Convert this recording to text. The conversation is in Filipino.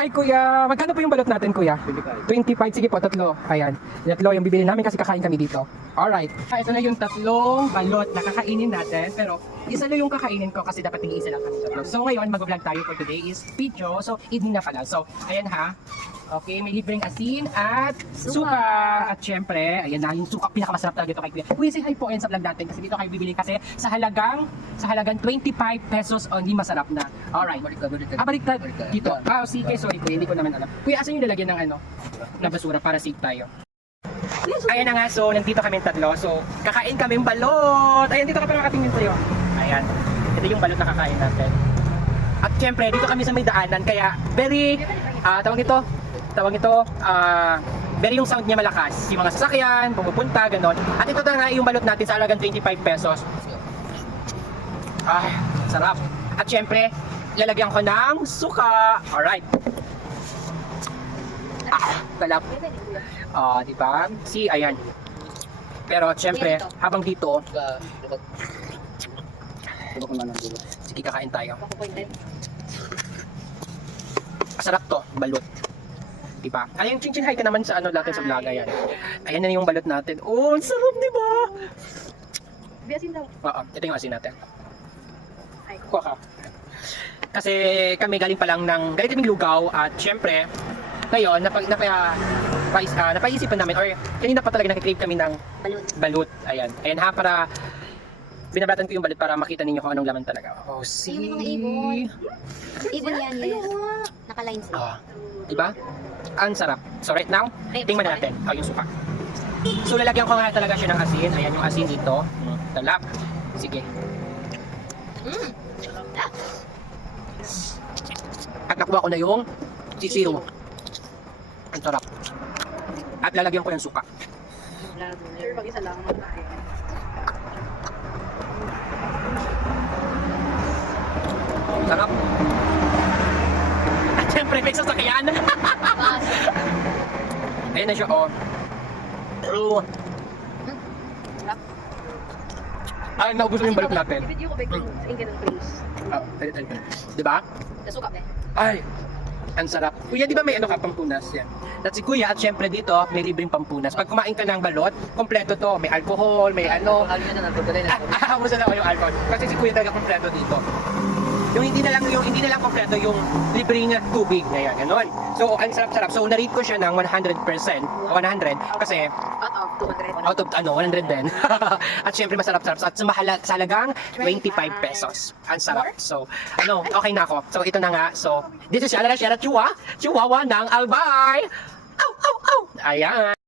Hi kuya, magkano po yung balot natin kuya? 25, sige po, tatlo. Ayan, tatlo yung bibili namin kasi kakain kami dito. Alright, ito na yung tatlong balot na kakainin natin. Pero isa lang yung kakainin ko kasi dapat tig-isa lang kami tatlo. So ngayon, mag-vlog tayo for today is video. So evening na pala. So ayan ha. Okay, may libreng asin at suka. At syempre, ayan na yung suka, pinakamasarap talaga ito kay kuya. Kuya, say hi po ayan sa vlog natin kasi dito kayo bibili kasi sa halagang 25 pesos only masarap na. Alright. Baliktad. Dito. Sige, sorry kuya, hindi ko naman alam. Kuya, asan yung lalagyan ng na basura para safe tayo? Ayan na nga, so nandito kami tatlo. So, kakain kaming balot. Ayan, dito ka pa nakatingin sa'yo. Ayan. Ito yung balot na kakain natin. At syempre, dito kami sa may daanan, kaya very, tawag ito, very yung sound niya malakas. Yung mga sasakyan, pumupunta, ganon. At ito na nga yung balot natin sa halagang 25 pesos. Ay, sarap. At syempre, lalagyan ko ng suka. Alright. Kalap. Di ba? See, ayan. Pero syempre, habang dito, sige, kakain tayo. Masarap to, balot. Diba? Ayun, chin-chin hi ka naman sa ano natin sa vlog. Ayan. Ayan na yung balot natin. Oh, ang sarap, diba? Biasin daw. Oo, ito yung asin natin. Kuha ka. Kasi kami galing pa lang galing kaming lugaw at syempre, ngayon, napaisipan namin or kanina pa talaga nakikrave kami ng balut. Ayan. Ayan ha, para binabalatan ko yung balut para makita ninyo kung anong laman talaga. Oh, see? Yung mga ibon. Ibon yan, yes. Naka-line sila. Diba? Ang sarap. So right now, tingnan natin. Yung suka. So lalagyan ko nga talaga siya ng asin. Ayan yung asin dito. Talap. Sige. At nakuha ko na yung sisiyo. Ang sarap. At lalagyan ko yung suka. Sure, pag isa lang. Sarap. At syempre, may sasakyan. Ayan na siya, oh. Ay, naubos mo yung balot natin. Video ko, Becky. Sa inggan ng place. Diba? Nasuka, be. Ay, ang sarap. Kuya, di ba may ano ka, pampunas? Yan. At si Kuya, at syempre dito, may libreng pampunas. Pag kumain ka ng balot, kompleto to. May alcohol, may ano. Musa na ako yung alcohol. Kasi si Kuya talaga kompleto dito. Yung hindi na lang kompleto yung libreng tubig na yan, ganon. So, ang sarap-sarap. So, na-rate ko siya ng 100%, 100, kasi Out of 200. 100 din. At syempre masarap-sarap. At sa halagang 25 pesos. Ang sarap. So, okay na ako. So, ito na nga. So, this is Chihuahua ng Albay. Ayan.